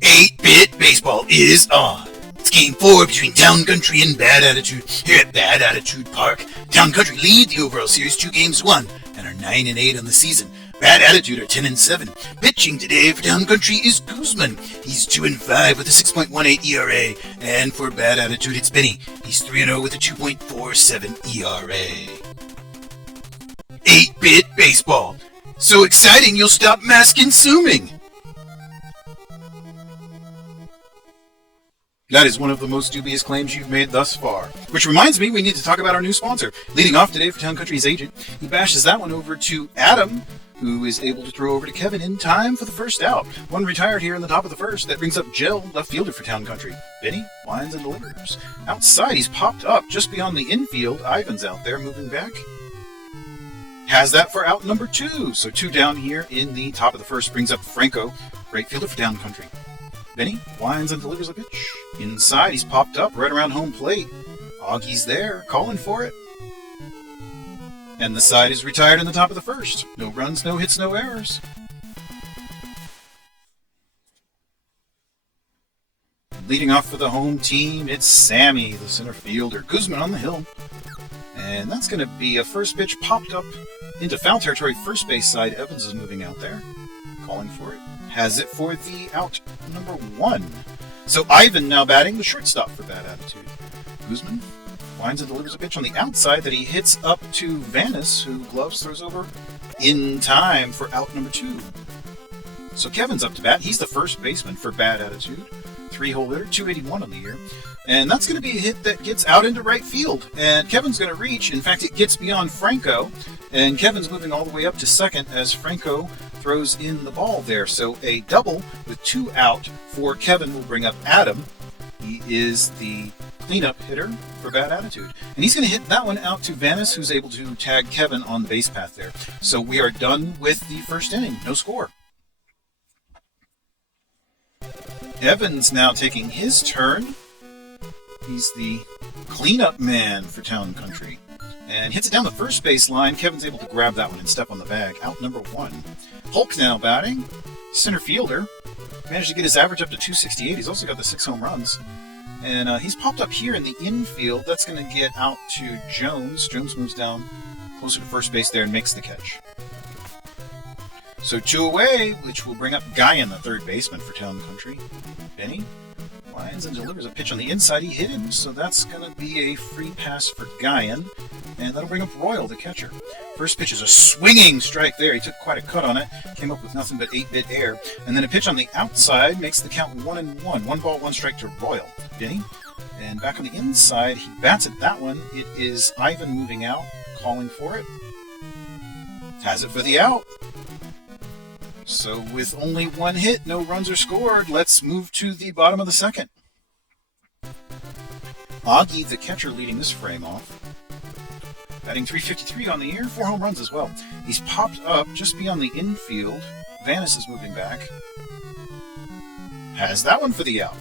8-Bit Baseball is on. It's Game 4 between Town Country and Bad Attitude here at Bad Attitude Park. Town Country lead the overall series 2-1 and are 9-8 on the season. Bad Attitude are 10-7. Pitching today for Town Country is Guzman. He's 2-5 with a 6.18 ERA. And for Bad Attitude, it's Beny. He's 3-0 with a 2.47 ERA. 8-Bit Baseball. So exciting you'll stop mass consuming. That is one of the most dubious claims you've made thus far. Which reminds me, we need to talk about our new sponsor. Leading off today for Town Country's agent, he bashes that one over to Adam, who is able to throw over to Kevin in time for the first out. One retired here in the top of the first. That brings up Jill, left fielder for Town Country. Beny winds and delivers. Outside, he's popped up just beyond the infield. Ivan's out there moving back. Has that for out number 2. So 2 down here in the top of the first brings up Franco, right fielder for Town Country. Beny winds and delivers a pitch. Inside, he's popped up right around home plate. Augie's there, calling for it. And the side is retired in the top of the first. No runs, no hits, no errors. Leading off for the home team, it's Sammy, the center fielder. Guzman on the hill. And that's going to be a first pitch popped up into foul territory. First base side, Evans is moving out there. Calling for it. Has it for the out number 1. So Ivan now batting the shortstop for Bad Attitude. Guzman winds and delivers a pitch on the outside that he hits up to Vanis, who gloves throws over in time for out number 2. So Kevin's up to bat. He's the first baseman for Bad Attitude. 3-hole hitter, 281 on the year. And that's going to be a hit that gets out into right field. And Kevin's going to reach. In fact, it gets beyond Franco. And Kevin's moving all the way up to second as Franco throws in the ball there. So a double with 2 out for Kevin will bring up Adam. He is the cleanup hitter for Bad Attitude. And he's going to hit that one out to Vanis, who's able to tag Kevin on the base path there. So we are done with the first inning. No score. Evans now taking his turn. He's the cleanup man for Town Country. And hits it down the first base line. Kevin's able to grab that one and step on the bag. Out number 1. Hulk now batting. Center fielder. Managed to get his average up to 268. He's also got the 6 home runs. And he's popped up here in the infield. That's going to get out to Jones. Jones moves down closer to first base there and makes the catch. So 2 away, which will bring up Guyan, the third baseman for Town Country. Beny winds and delivers a pitch on the inside. He hit him, so that's going to be a free pass for Guyan. And that'll bring up Royal, the catcher. First pitch is a swinging strike there. He took quite a cut on it. Came up with nothing but 8-bit air. And then a pitch on the outside makes the count 1-1. 1 ball, 1 strike to Royal. Beny. And back on the inside, he bats at that one. It is Ivan moving out, calling for it. Has it for the out. So with only 1 hit, no runs are scored. Let's move to the bottom of the second. Augie, the catcher, leading this frame off. Batting .353 on the year, 4 home runs as well. He's popped up just beyond the infield. Vanis is moving back. Has that one for the out.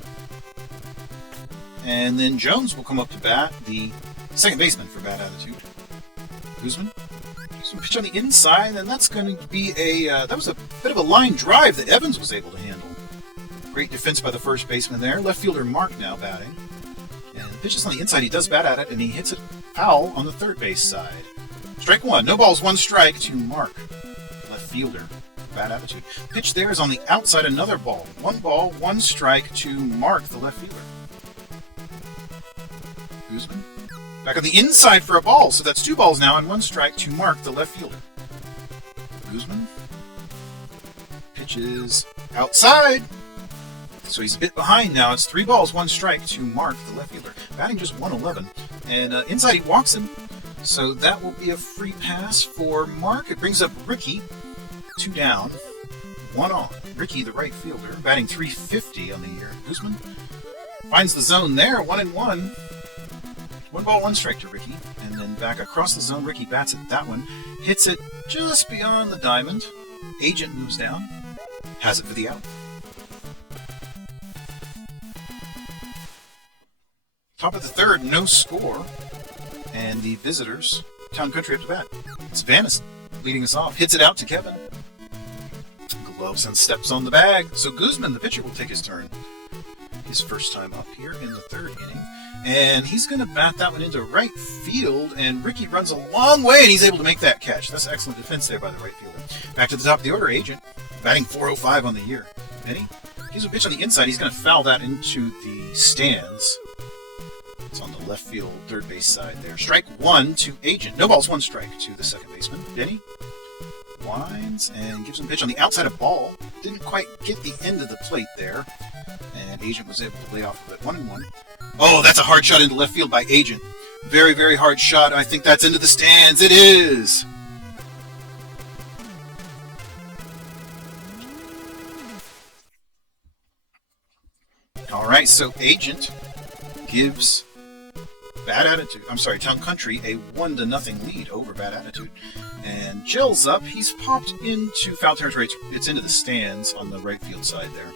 And then Jones will come up to bat, the second baseman for Bad Attitude. Guzman. Some pitch on the inside, and that's going to be that was a bit of a line drive that Evans was able to handle. Great defense by the first baseman there. Left fielder Mark now batting. And the pitch is on the inside. He does bat at it, and he hits it foul on the third base side. Strike 1. No balls, 1 strike to Mark. Left fielder. Bad Attitude. Pitch there is on the outside. Another ball. 1 ball, 1 strike to Mark, the left fielder. Guzman. Back on the inside for a ball. So that's 2 balls now and 1 strike to Mark, the left fielder. Guzman. Pitch is outside. So he's a bit behind now. It's 3 balls, 1 strike to Mark, the left fielder. Batting just 111. And inside he walks him. So that will be a free pass for Mark. It brings up Ricky. 2 down. 1 on. Ricky, the right fielder. Batting .350 on the year. Guzman finds the zone there. 1-1. 1 ball, 1 strike to Ricky. And then back across the zone. Ricky bats at that one. Hits it just beyond the diamond. Agent moves down. Has it for the out. Top of the third, no score. And the visitors, Town Country up to bat. It's Vanis leading us off. Hits it out to Kevin. gloves and steps on the bag. So Guzman, the pitcher, will take his turn. His first time up here in the third inning. And he's going to bat that one into right field, and Ricky runs a long way, and he's able to make that catch. That's excellent defense there by the right fielder. Back to the top of the order, Agent, batting .405 on the year. Beny gives a pitch on the inside. He's going to foul that into the stands. It's on the left field, third base side there. Strike one to Agent. No balls, one strike to the second baseman. Beny winds and gives him a pitch on the outside of ball. Didn't quite get the end of the plate there, and Agent was able to lay off of it. 1-1. Oh, that's a hard shot into left field by Agent. Very, very hard shot. I think that's into the stands. It is. All right, so Agent gives Town Country a 1-0 lead over Bad Attitude. And Jill's up. He's popped into foul territory. It's into the stands on the right field side there.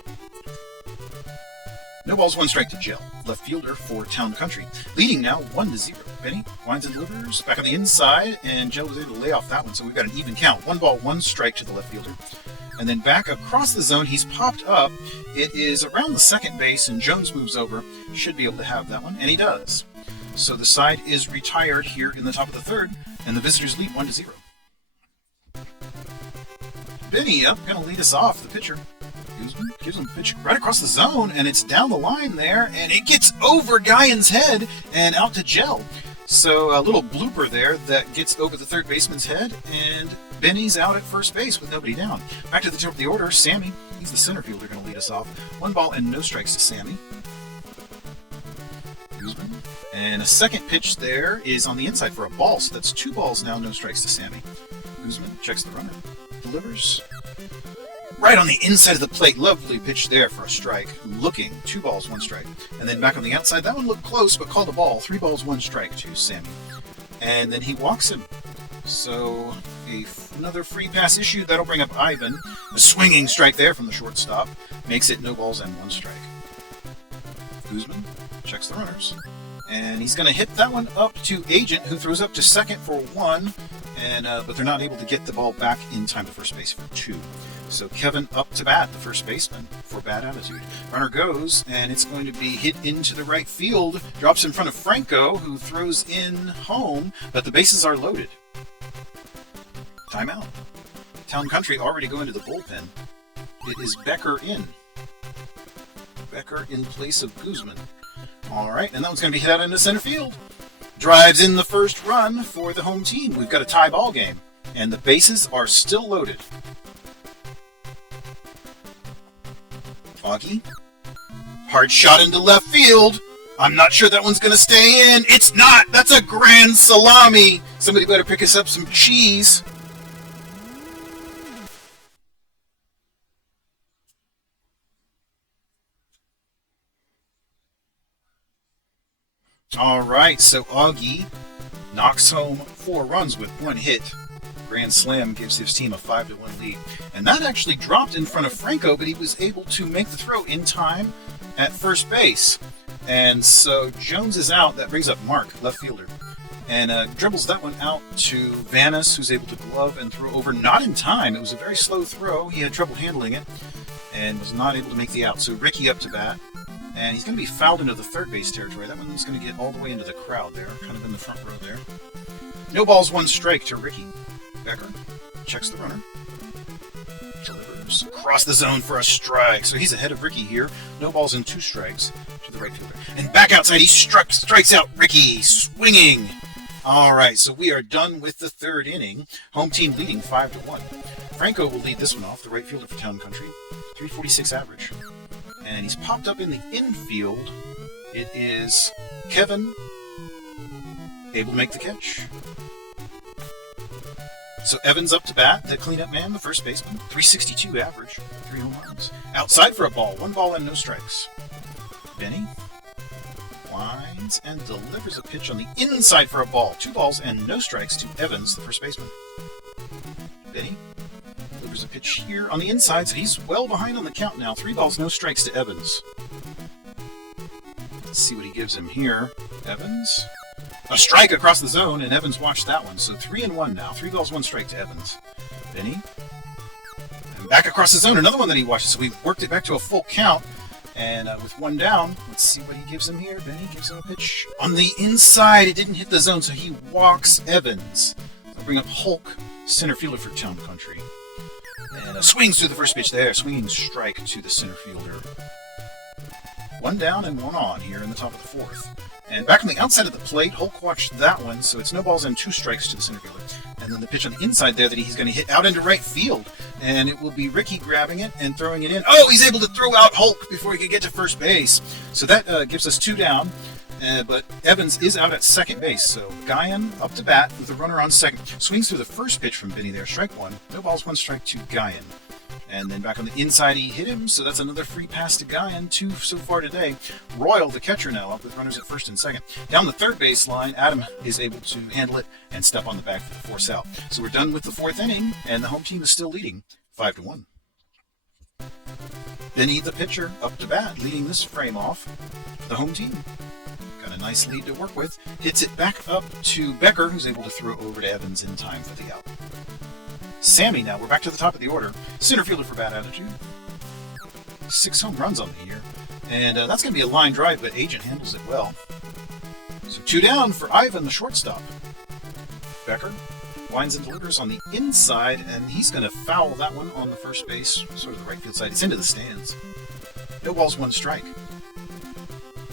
No balls, one strike to Jill, left fielder for Town Country. Leading now 1-0. Beny winds and delivers back on the inside, and Jill was able to lay off that one, so we've got an even count. 1 ball, 1 strike to the left fielder. And then back across the zone, he's popped up. It is around the second base, and Jones moves over. Should be able to have that one, and he does. So the side is retired here in the top of the third, and the visitors lead 1-0. Beny up, going to lead us off, the pitcher. Guzman gives him a pitch right across the zone, and it's down the line there, and it gets over Guyan's head and out to Jell. So a little blooper there that gets over the third baseman's head, and Beny's out at first base with nobody down. Back to the top of the order, Sammy. He's the center fielder, going to lead us off. 1 ball and no strikes to Sammy. Guzman. And a second pitch there is on the inside for a ball, so that's 2 balls now, no strikes to Sammy. Guzman checks the runner, delivers. Right on the inside of the plate. Lovely pitch there for a strike. Looking. 2 balls, 1 strike. And then back on the outside. That one looked close, but called a ball. 3 balls, 1 strike to Sammy. And then he walks him. So another free pass issue. That'll bring up Ivan. A swinging strike there from the shortstop. Makes it no balls and 1 strike. Guzman checks the runners. And he's going to hit that one up to Agent, who throws up to second for 1. But they're not able to get the ball back in time to first base for 2. So Kevin up to bat, the first baseman, for Bad Attitude. Runner goes, and it's going to be hit into the right field. Drops in front of Franco, who throws in home, but the bases are loaded. Timeout. Town Country already going to the bullpen. It is Becker in. Becker in place of Guzman. All right, and that one's going to be hit out into center field. Drives in the first run for the home team. We've got a tie ball game, and the bases are still loaded. Augie. Hard shot into left field. I'm not sure that one's going to stay in. It's not. That's a grand salami. Somebody better pick us up some cheese. All right, so Augie knocks home 4 runs with 1 hit. Grand slam gives his team a 5-1 lead. And that actually dropped in front of Franco, but he was able to make the throw in time at first base. And so Jones is out. That brings up Mark, left fielder. And dribbles that one out to Vanis, who's able to glove and throw over. Not in time. It was a very slow throw. He had trouble handling it and was not able to make the out. So Ricky up to bat. And he's going to be fouled into the third base territory. That one's going to get all the way into the crowd there, kind of in the front row there. No balls, 1 strike to Ricky. Becker checks the runner. Delivers across the zone for a strike. So he's ahead of Ricky here. No balls and 2 strikes to the right fielder. And back outside, he strikes out Ricky, swinging. All right, so we are done with the third inning. Home team leading 5-1. Franco will lead this one off, the right fielder for Town Country. 346 average. And he's popped up in the infield. It is Kevin, able to make the catch. So Evans up to bat, the cleanup man, the first baseman. 362 average, 3 home runs. Outside for a ball, 1 ball and no strikes. Beny winds and delivers a pitch on the inside for a ball. 2 balls and no strikes to Evans, the first baseman. Beny delivers a pitch here on the inside, so he's well behind on the count now. 3 balls, no strikes to Evans. Let's see what he gives him here. Evans. A strike across the zone, and Evans watched that one. So 3-1 now. 3 balls, 1 strike to Evans. Beny. back across the zone, another one that he watches. So we've worked it back to a full count. And with one down, let's see what he gives him here. Beny gives him a pitch on the inside. It didn't hit the zone, so he walks Evans. I'll bring up Hulk, center fielder for Town Country. And swings through the first pitch there. Swinging strike to the center fielder. One down and one on here in the top of the fourth. And back on the outside of the plate, Hulk watched that one, so it's no balls and 2 strikes to the center fielder. And then the pitch on the inside there that he's going to hit out into right field. And it will be Ricky grabbing it and throwing it in. Oh, he's able to throw out Hulk before he can get to first base. So that gives us 2 down. But Evans is out at second base. So Guyan up to bat with a runner on second. Swings through the first pitch from Beny there. Strike 1. No balls, 1 strike to Guyan. And then back on the inside, he hit him, so that's another free pass to Guyan. 2 so far today. Royal, the catcher, now up with runners at first and second. Down the third base line, Adam is able to handle it and step on the bag for the force out. So we're done with the 4th inning, and the home team is still leading 5-1. Beny, the pitcher, up to bat, leading this frame off for the home team. Got a nice lead to work with. Hits it back up to Becker, who's able to throw over to Evans in time for the out. Sammy now, we're back to the top of the order. Center fielder for Bad Attitude. 6 home runs on the year. And that's going to be a line drive, but Agent handles it well. So 2 down for Ivan, the shortstop. Becker winds and delivers on the inside, and he's going to foul that one on the first base, sort of the right field side. It's into the stands. No balls, 1 strike.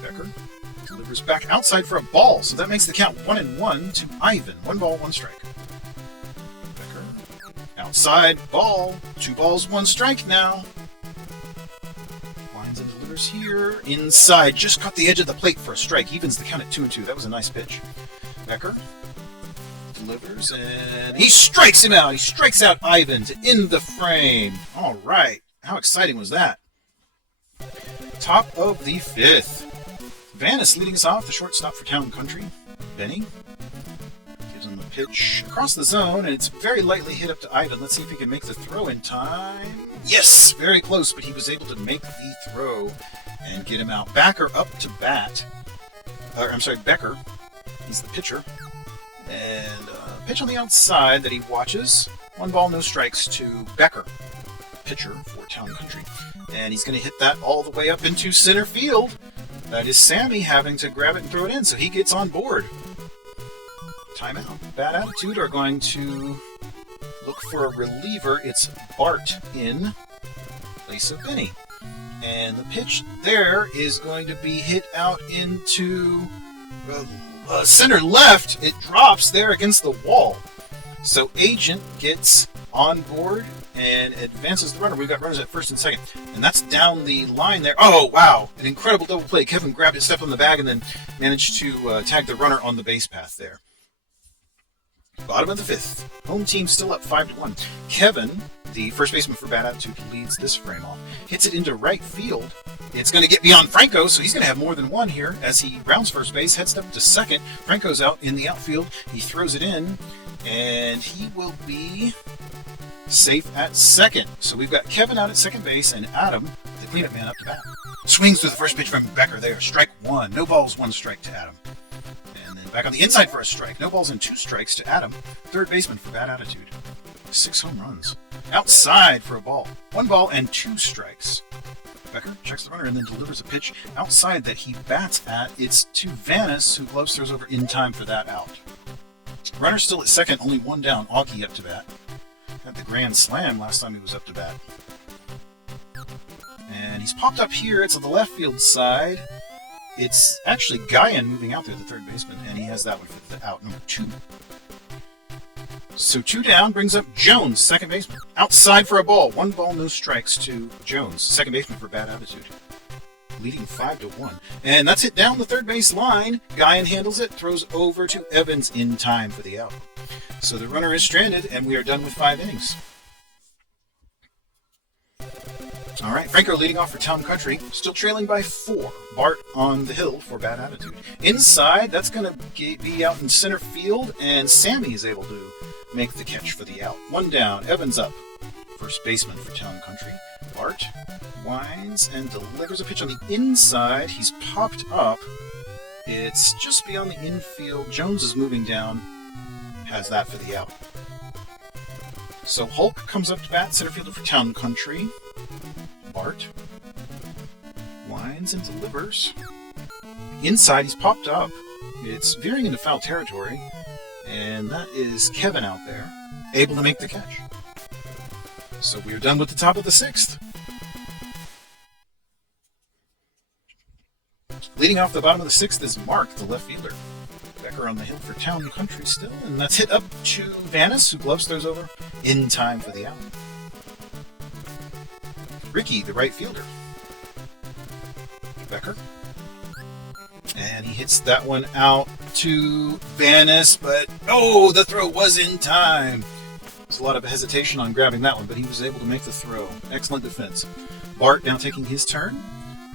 Becker delivers back outside for a ball, so that makes the count 1-1 to Ivan. 1 ball, 1 strike. Outside, ball. 2 balls, 1 strike now. Winds and delivers here. Inside, just caught the edge of the plate for a strike. Evens the count at 2-2. That was a nice pitch. Becker delivers, and he strikes him out. He strikes out Ivan to end the frame. All right. How exciting was that? Top of the 5th. Vanis leading us off, the shortstop for Town Country. Beny gives him a pitch across the zone, and it's very lightly hit up to Ivan. Let's see if he can make the throw in time. Yes, very close, but he was able to make the throw and get him out. Becker up to bat. Becker. He's the pitcher. And pitch on the outside that he watches. 1 ball, no strikes to Becker, pitcher for Town Country. And he's going to hit that all the way up into center field. That is Sammy having to grab it and throw it in, so he gets on board. Timeout. Bad Attitude are going to look for a reliever. It's Bart in place of Beny. And the pitch there is going to be hit out into center left. It drops there against the wall. So Agent gets on board and advances the runner. We've got runners at first and second. And that's down the line there. Oh, wow. An incredible double play. Kevin grabbed it, stepped on the bag, and then managed to tag the runner on the base path there. Bottom of the 5th. Home team still up 5-1. Kevin, the first baseman for Bad Attitude, leads this frame off. Hits it into right field. It's going to get beyond Franco, so he's going to have more than one here as he rounds first base, heads up to second. Franco's out in the outfield. He throws it in, and he will be safe at second. So we've got Kevin out at second base, and Adam, the cleanup man, up to bat. Swings through the first pitch from Becker there. Strike 1. No balls, 1 strike to Adam. And then back on the inside for a strike. No balls and 2 strikes to Adam, third baseman for Bad Attitude. 6 home runs. Outside for a ball. 1 ball and 2 strikes. Becker checks the runner and then delivers a pitch outside that he bats at. It's to Vanis, who gloves throws over in time for that out. Runner still at second, only 1 down. Augie up to bat. Had the grand slam last time he was up to bat. And he's popped up here. It's on the left field side. It's actually Guyan moving out there, the third baseman, and he has that one for the out number 2. So 2 down brings up Jones, second baseman. Outside for a ball. 1 ball, no strikes to Jones, second baseman for Bad Attitude. Leading 5-1. And that's hit down the third base line. Guyan handles it, throws over to Evans in time for the out. So the runner is stranded, and we are done with 5 innings. All right, Franco leading off for Town Country, still trailing by 4. Bart on the hill for Bad Attitude. Inside, that's going to be out in center field, and Sammy is able to make the catch for the out. 1 down, Evans up, first baseman for Town Country. Bart winds and delivers a pitch on the inside. He's popped up. It's just beyond the infield. Jones is moving down, has that for the out. So Hulk comes up to bat, center fielder for Town Country. Bart winds and delivers. Inside, he's popped up. It's veering into foul territory, and that is Kevin out there, able to make the catch. So we're done with the top of the 6th. Leading off the bottom of the 6th is Mark, the left fielder. Becker on the hill for Town Country still, and that's hit up to Vanis, who gloves throws over in time for the out. Ricky, the right fielder. Becker. And he hits that one out to Vanis, but oh, the throw was in time. There's a lot of hesitation on grabbing that one, but he was able to make the throw. Excellent defense. Bart now taking his turn.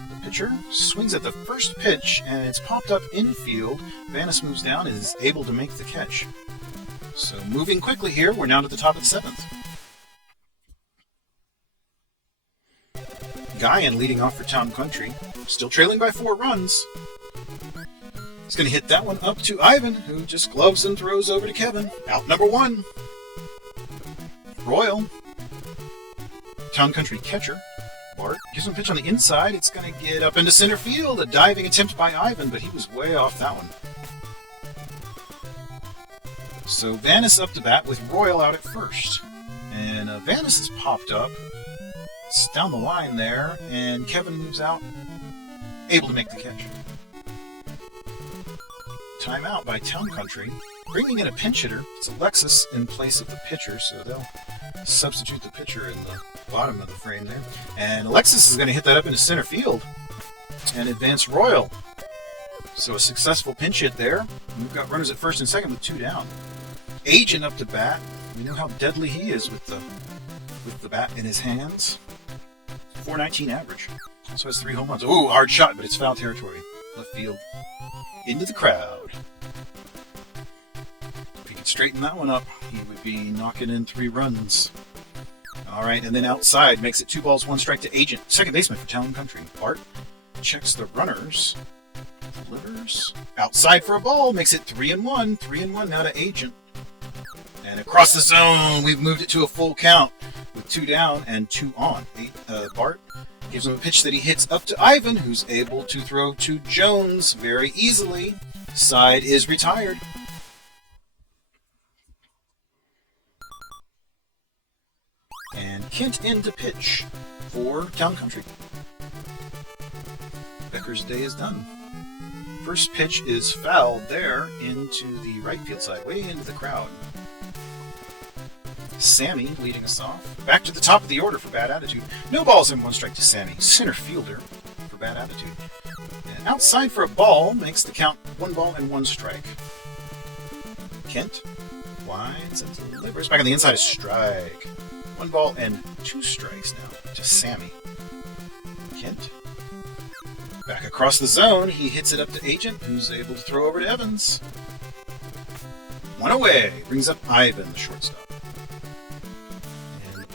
The pitcher swings at the first pitch, and it's popped up infield. Vanis moves down and is able to make the catch. So moving quickly here, we're now to the top of the 7th. Guyan leading off for Town Country, still trailing by 4 runs. He's going to hit that one up to Ivan, who just gloves and throws over to Kevin. Out number 1. Royal, Town Country catcher. Bart gives him a pitch on the inside. It's going to get up into center field. A diving attempt by Ivan, but he was way off that one. So Vanis up to bat with Royal out at first. And Vanis has popped up. It's down the line there, and Kevin moves out, able to make the catch. Timeout by Town Country. Bringing in a pinch hitter. It's Alexis in place of the pitcher, so they'll substitute the pitcher in the bottom of the frame there. And Alexis is going to hit that up into center field and advance Royal. So a successful pinch hit there. We've got runners at first and second with 2 down. Agent up to bat. We know how deadly he is with the bat in his hands. 419 average. Also has 3 home runs. Ooh, hard shot, but it's foul territory. Left field. Into the crowd. If he could straighten that one up, he would be knocking in 3 runs. All right, and then outside makes it 2 balls, 1 strike to Agent. Second baseman for Town Country. Bart checks the runners. Delivers. Outside for a ball. Makes it 3-1. 3-1 now to Agent. And across the zone, we've moved it to a full count with 2 down and 2 on. Bart gives him a pitch that he hits up to Ivan, who's able to throw to Jones very easily. Side is retired. And Kent in to pitch for Town Country. Becker's day is done. First pitch is fouled there into the right field side, way into the crowd. Sammy leading us off. Back to the top of the order for bad attitude. No balls and 1 strike to Sammy, center fielder for bad attitude. And outside for a ball makes the count 1 ball and 1 strike. Kent winds and delivers. Back on the inside, a strike. 1 ball and 2 strikes now to Sammy. Kent. Back across the zone, he hits it up to Agent, who's able to throw over to Evans. 1 away. Brings up Ivan, the shortstop.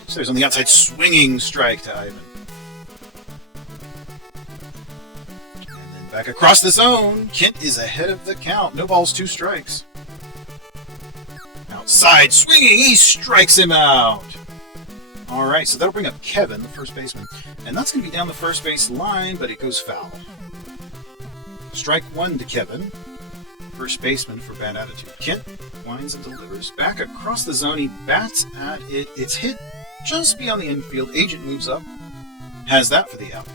So there's on the outside, swinging strike to Ivan. And then back across the zone, Kent is ahead of the count. No balls, 2 strikes. Outside, swinging, he strikes him out. All right, so that'll bring up Kevin, the first baseman. And that's going to be down the first base line, but it goes foul. Strike 1 to Kevin, first baseman for bad attitude. Kent winds and delivers. Back across the zone, he bats at it. It's hit just beyond the infield. Agent moves up, has that for the out.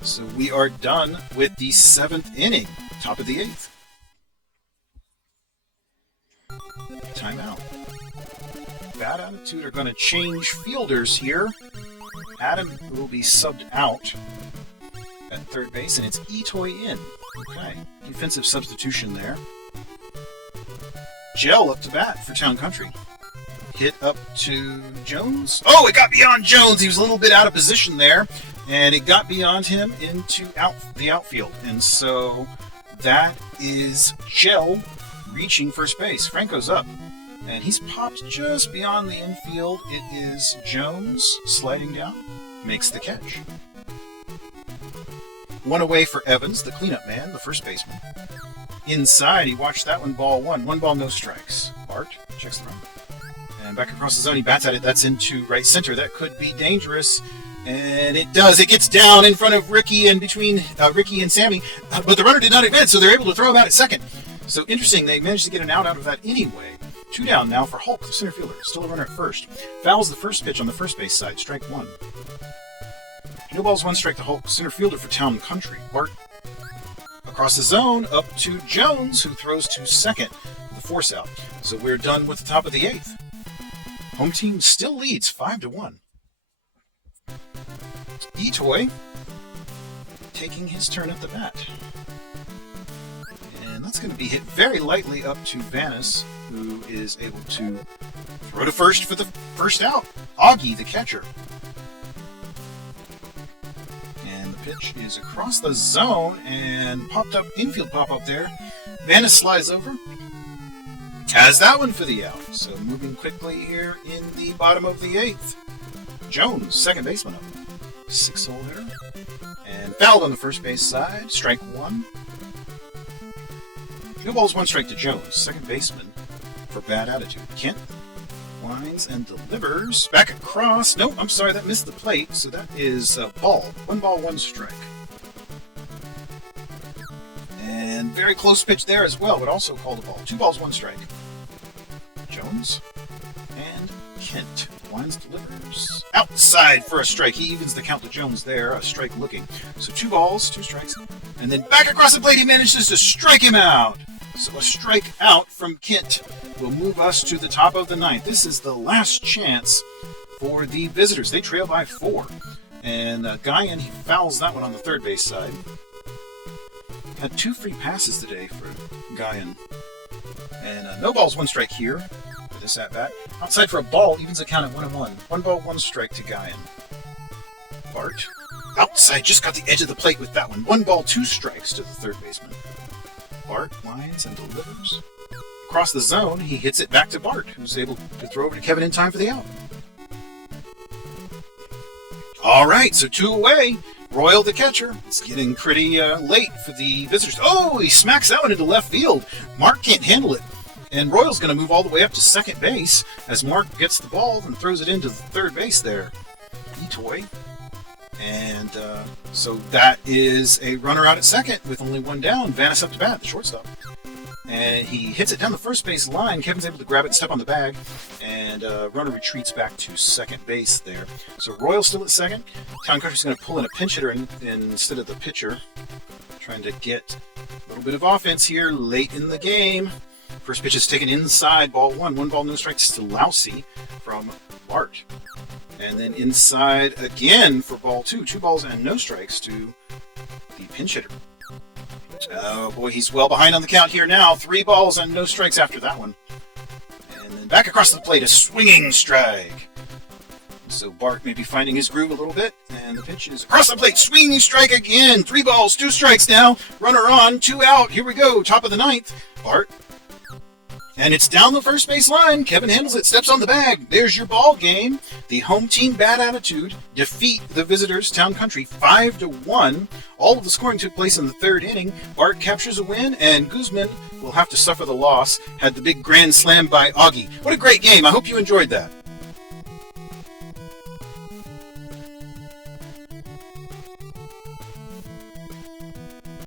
So we are done with the 7th inning, top of the 8th. Timeout. Bad attitude are going to change fielders here. Adam will be subbed out at third base, and it's Etoy in. Okay, defensive substitution there. Gel up to bat for Town Country. Hit up to Jones. Oh, it got beyond Jones. He was a little bit out of position there, and it got beyond him into the outfield. And so that is Gel reaching first base. Franco's up, and he's popped just beyond the infield. It is Jones sliding down, makes the catch. 1 away for Evans, the cleanup man, the first baseman. Inside, he watched that one, ball 1. 1 ball, no strikes. Bart checks the run. And back across the zone, he bats at it. That's into right center. That could be dangerous. And it does. It gets down in front of Ricky and between Ricky and Sammy. But the runner did not advance, so they're able to throw him out at second. So interesting, they managed to get an out of that anyway. 2 down now for Hulk, the center fielder. Still a runner at first. Fouls the first pitch on the first base side. Strike 1. No balls, 1 strike to Hulk, center fielder for Town Country. Bart across the zone, up to Jones, who throws to second. The force out. So we're done with the top of the 8th. Home team still leads 5-1. Etoy taking his turn at the bat. And that's going to be hit very lightly up to Vanis, who is able to throw to first for the first out. Augie, the catcher. And the pitch is across the zone and popped up, infield pop-up there. Vanis slides over. Has that one for the out. So moving quickly here in the bottom of the 8th. Jones, second baseman up. 6-hole hitter. And fouled on the first base side. Strike 1. No balls, 1 strike to Jones, second baseman for bad attitude. Kent winds and delivers. Back across. No, I'm sorry, that missed the plate. So that is a ball. 1 ball, 1 strike. And very close pitch there as well, but also called a ball. 2 balls, 1 strike. Jones and Kent. Winds, delivers. Outside for a strike. He evens the count to Jones there. A strike looking. So 2 balls, 2 strikes. And then back across the plate, he manages to strike him out. So a strike out from Kent will move us to the top of the 9th. This is the last chance for the visitors. They trail by 4. And Guyan, he fouls that one on the third base side. Had 2 free passes today for Guyan. And no balls, 1 strike here for this at-bat. Outside for a ball, evens the count at 1-1. 1 ball, 1 strike to Guyan. Bart. Outside, just got the edge of the plate with that one. 1 ball, 2 strikes to the third baseman. Bart lines and delivers. Across the zone, he hits it back to Bart, who's able to throw over to Kevin in time for the out. All right, so 2 away. Royal, the catcher. It's getting pretty late for the visitors. Oh, he smacks that one into left field. Mark can't handle it. And Royal's going to move all the way up to second base as Mark gets the ball and throws it into the third base there. Etoy. And so that is a runner out at second with only 1 down. Vanis up to bat, the shortstop. And he hits it down the first base line. Kevin's able to grab it and step on the bag. And runner retreats back to second base there. So Royal still at second. Town Country's going to pull in a pinch hitter instead of the pitcher. Trying to get a little bit of offense here late in the game. First pitch is taken inside, ball 1. 1 ball, no strikes to Lousy from Bart. And then inside again for ball 2. 2 balls and no strikes to the pinch hitter. Oh boy, he's well behind on the count here now. 3 balls and no strikes after that one. And then back across the plate, a swinging strike. So Bart may be finding his groove a little bit. And the pitch is across the plate, swinging strike again. 3 balls, 2 strikes now. Runner on, 2 out. Here we go, top of the 9th. Bart. And it's down the first base line. Kevin handles it, steps on the bag. There's your ball game. The home team bad attitude defeat the visitors Town Country 5-1. All of the scoring took place in the 3rd inning. Bart captures a win, and Guzman will have to suffer the loss. Had the big grand slam by Augie. What a great game. I hope you enjoyed that.